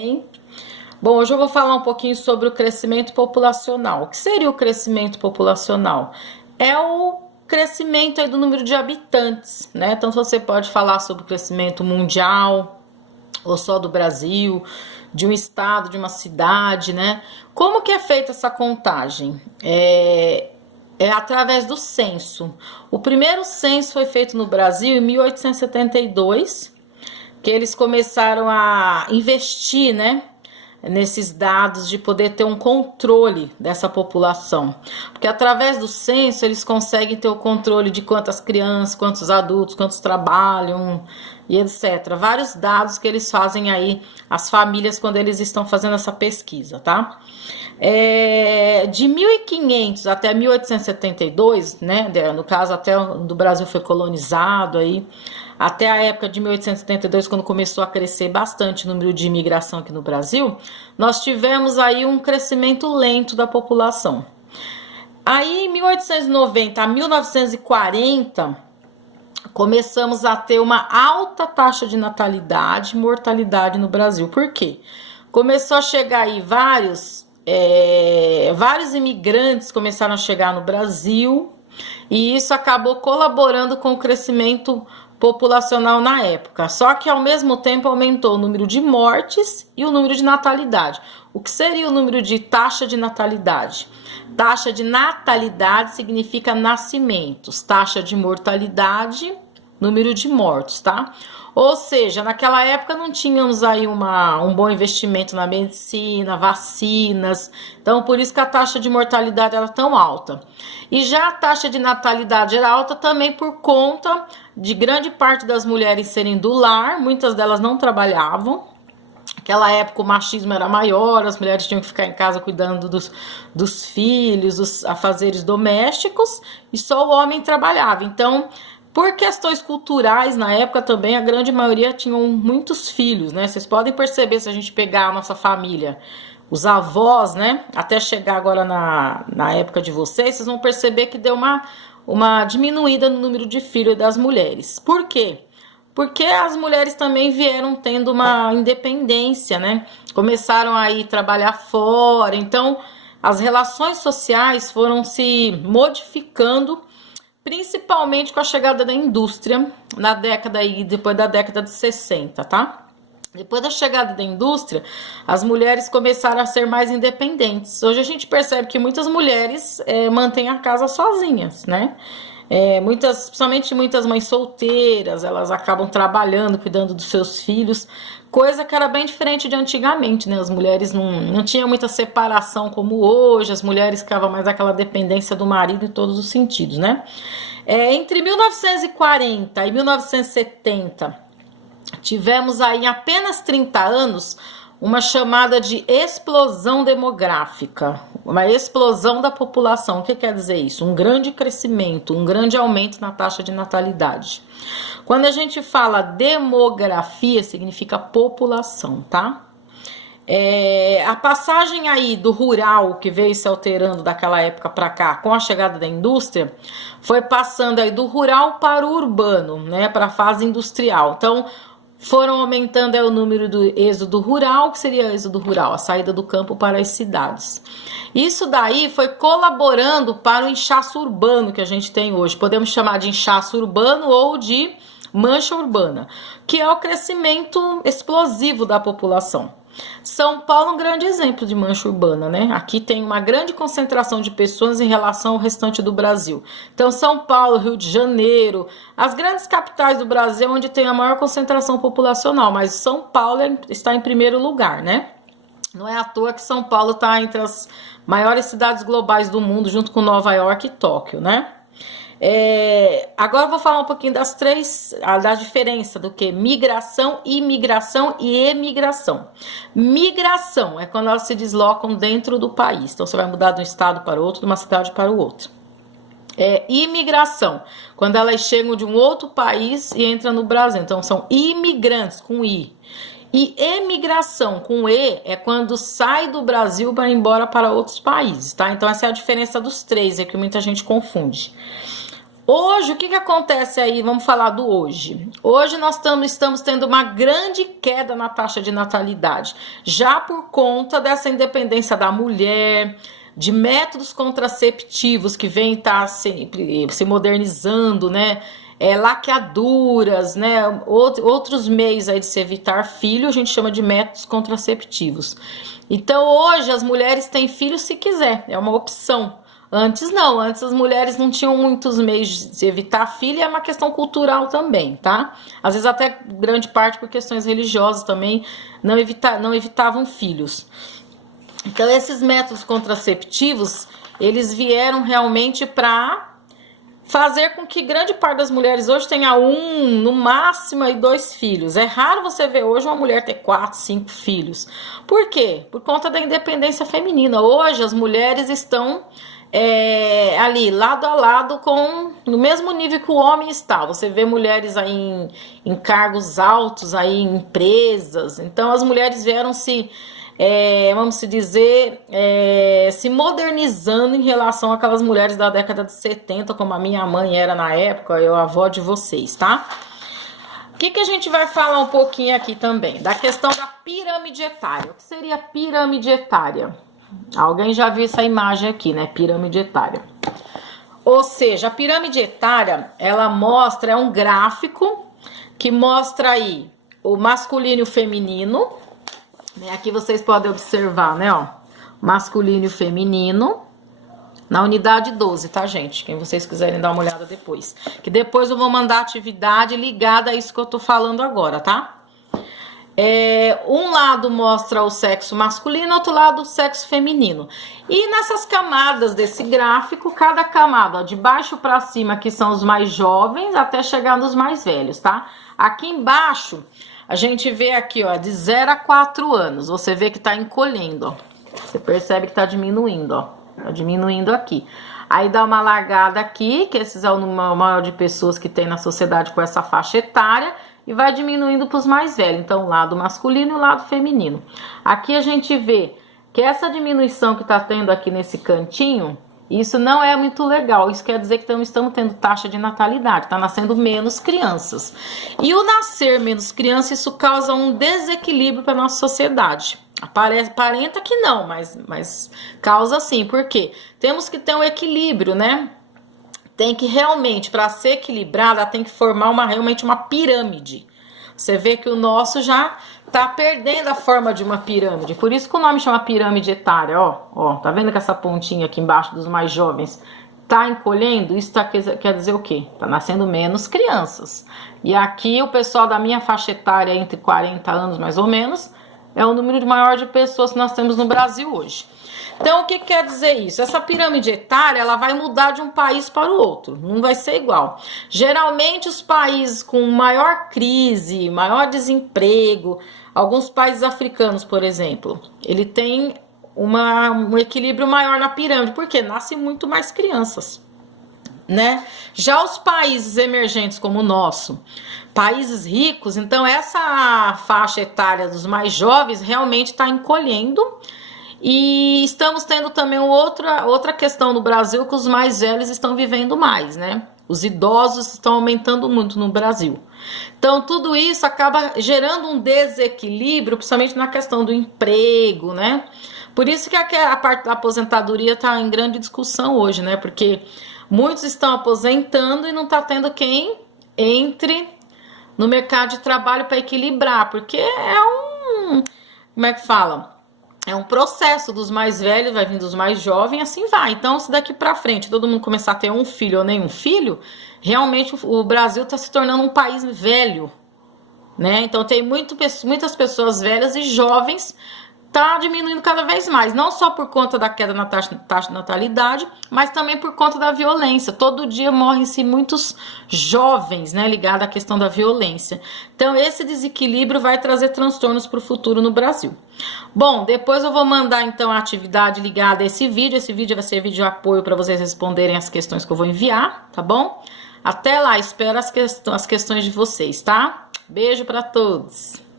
Bem, bom, hoje eu vou falar um pouquinho sobre o crescimento populacional. O que seria o crescimento populacional? É o crescimento aí do número de habitantes, né? Então você pode falar sobre o crescimento mundial ou só do Brasil, de um estado, de uma cidade, né? Como que é feita essa contagem? É através do censo. O primeiro censo foi feito no Brasil em 1872, que eles começaram a investir, né, nesses dados de poder ter um controle dessa população, porque através do censo eles conseguem ter o controle de quantas crianças, quantos adultos, quantos trabalham e etc. Vários dados que eles fazem aí as famílias quando eles estão fazendo essa pesquisa, tá? De 1500 até 1872, né, no caso até do Brasil foi colonizado aí, até a época de 1872, quando começou a crescer bastante o número de imigração aqui no Brasil, nós tivemos aí um crescimento lento da população. Aí, em 1890 a 1940, começamos a ter uma alta taxa de natalidade e mortalidade no Brasil. Por quê? Começou a chegar aí vários imigrantes começaram a chegar no Brasil, e isso acabou colaborando com o crescimento populacional na época. Só que ao mesmo tempo aumentou o número de mortes e o número de natalidade. O que seria o número de taxa de natalidade? Taxa de natalidade significa nascimentos, taxa de mortalidade, número de mortos, tá? Ou seja, naquela época não tínhamos aí um bom investimento na medicina, vacinas, então por isso que a taxa de mortalidade era tão alta. E já a taxa de natalidade era alta também por conta de grande parte das mulheres serem do lar, muitas delas não trabalhavam. Naquela época o machismo era maior, as mulheres tinham que ficar em casa cuidando dos filhos, dos afazeres domésticos, e só o homem trabalhava. Então, por questões culturais, na época também, a grande maioria tinham muitos filhos, né? Vocês podem perceber, se a gente pegar a nossa família, os avós, né? Até chegar agora na época de vocês vão perceber que deu uma diminuída no número de filhos das mulheres. Por quê? Porque as mulheres também vieram tendo uma independência, né? Começaram a ir trabalhar fora, então as relações sociais foram se modificando, principalmente com a chegada da indústria depois da década de 60, tá? Depois da chegada da indústria, as mulheres começaram a ser mais independentes. Hoje a gente percebe que muitas mulheres mantêm a casa sozinhas, né? Principalmente muitas mães solteiras, elas acabam trabalhando, cuidando dos seus filhos, coisa que era bem diferente de antigamente, né? As mulheres não tinham muita separação como hoje, as mulheres ficavam mais aquela dependência do marido em todos os sentidos, né? Entre 1940 e 1970, tivemos aí em apenas 30 anos uma chamada de explosão demográfica, uma explosão da população. O que quer dizer isso? Um grande crescimento, um grande aumento na taxa de natalidade. Quando a gente fala demografia, significa população, tá? A passagem aí do rural, que veio se alterando daquela época para cá, com a chegada da indústria, foi passando aí do rural para o urbano, né, para a fase industrial. Então, foram aumentando o número do êxodo rural, que seria o êxodo rural, a saída do campo para as cidades. Isso daí foi colaborando para o inchaço urbano que a gente tem hoje. Podemos chamar de inchaço urbano ou de mancha urbana, que é o crescimento explosivo da população. São Paulo é um grande exemplo de mancha urbana, né? Aqui tem uma grande concentração de pessoas em relação ao restante do Brasil. Então, São Paulo, Rio de Janeiro, as grandes capitais do Brasil, onde tem a maior concentração populacional, mas São Paulo está em primeiro lugar, né? Não é à toa que São Paulo está entre as maiores cidades globais do mundo, junto com Nova York e Tóquio, né? Agora eu vou falar um pouquinho da diferença do que migração, imigração e emigração. Migração é quando elas se deslocam dentro do país, então você vai mudar de um estado para o outro, de uma cidade para o outro. Imigração, quando elas chegam de um outro país e entram no Brasil, então são imigrantes com I. E emigração com E é quando sai do Brasil para ir embora para outros países, tá? Então essa é a diferença dos três, é que muita gente confunde. Hoje, o que acontece aí? Vamos falar do hoje. Hoje nós estamos tendo uma grande queda na taxa de natalidade, já por conta dessa independência da mulher, de métodos contraceptivos que vêm estar sempre se modernizando, né? Laqueaduras, né? Outros meios aí de se evitar filho, a gente chama de métodos contraceptivos. Então, hoje as mulheres têm filho se quiser, é uma opção. Antes não, antes as mulheres não tinham muitos meios de evitar filho, e é uma questão cultural também, tá? Às vezes até grande parte por questões religiosas também não evitavam filhos. Então esses métodos contraceptivos, eles vieram realmente para fazer com que grande parte das mulheres hoje tenha no máximo aí 2 filhos. É raro você ver hoje uma mulher ter 4, 5 filhos. Por quê? Por conta da independência feminina. Hoje as mulheres estão ali lado a lado no mesmo nível que o homem está. Você vê mulheres aí em cargos altos aí em empresas. Então as mulheres vieram vamos dizer, se modernizando em relação àquelas mulheres da década de 70, como a minha mãe era na época, eu a avó de vocês, tá? O que a gente vai falar um pouquinho aqui também? Da questão da pirâmide etária. O que seria pirâmide etária? Alguém já viu essa imagem aqui, né? Pirâmide etária. Ou seja, a pirâmide etária, ela mostra, é um gráfico que mostra aí o masculino e o feminino. Aqui vocês podem observar, né, ó, masculino e feminino, na unidade 12, tá, gente? Quem vocês quiserem dar uma olhada depois. Que depois eu vou mandar atividade ligada a isso que eu tô falando agora, tá? Um lado mostra o sexo masculino, outro lado o sexo feminino. E nessas camadas desse gráfico, cada camada, ó, de baixo para cima, que são os mais jovens, até chegar nos mais velhos, tá? Aqui embaixo, a gente vê aqui, ó, de 0 a 4 anos. Você vê que tá encolhendo, ó. Você percebe que tá diminuindo, ó. Tá diminuindo aqui. Aí dá uma largada aqui, que esse é o número maior de pessoas que tem na sociedade com essa faixa etária. E vai diminuindo para os mais velhos. Então, o lado masculino e o lado feminino. Aqui a gente vê que essa diminuição que tá tendo aqui nesse cantinho, isso não é muito legal. Isso quer dizer que estamos tendo taxa de natalidade. Tá nascendo menos crianças. E o nascer menos crianças, isso causa um desequilíbrio para nossa sociedade. Aparenta que não, mas causa sim. Por quê? Temos que ter um equilíbrio, né? Tem que realmente, para ser equilibrada, tem que formar realmente uma pirâmide. Você vê que o nosso já tá perdendo a forma de uma pirâmide. Por isso que o nome chama pirâmide etária, ó. Tá vendo que essa pontinha aqui embaixo dos mais jovens tá encolhendo? Isso quer dizer o quê? Tá nascendo menos crianças. E aqui o pessoal da minha faixa etária, entre 40 anos mais ou menos, é o número maior de pessoas que nós temos no Brasil hoje. Então, o que quer dizer isso? Essa pirâmide etária, ela vai mudar de um país para o outro, não vai ser igual. Geralmente, os países com maior crise, maior desemprego, alguns países africanos, por exemplo, ele tem um equilíbrio maior na pirâmide, porque nascem muito mais crianças, né? Já os países emergentes como o nosso, países ricos, então essa faixa etária dos mais jovens realmente está encolhendo. E estamos tendo também outra questão no Brasil, que os mais velhos estão vivendo mais, né? Os idosos estão aumentando muito no Brasil. Então, tudo isso acaba gerando um desequilíbrio, principalmente na questão do emprego, né? Por isso que a parte da aposentadoria está em grande discussão hoje, né? Porque muitos estão aposentando e não está tendo quem entre no mercado de trabalho para equilibrar, porque como é que fala? É um processo dos mais velhos, vai vindo dos mais jovens, assim vai. Então, se daqui pra frente todo mundo começar a ter um filho ou nenhum filho, realmente o Brasil tá se tornando um país velho, né? Então, tem muitas pessoas velhas e jovens, tá diminuindo cada vez mais. Não só por conta da queda na taxa de natalidade, mas também por conta da violência. Todo dia morrem-se muitos jovens, né? Ligado à questão da violência. Então, esse desequilíbrio vai trazer transtornos para o futuro no Brasil. Bom, depois eu vou mandar então a atividade ligada a esse vídeo. Esse vídeo vai ser vídeo de apoio para vocês responderem as questões que eu vou enviar, tá bom? Até lá, espero as questões de vocês, tá? Beijo para todos!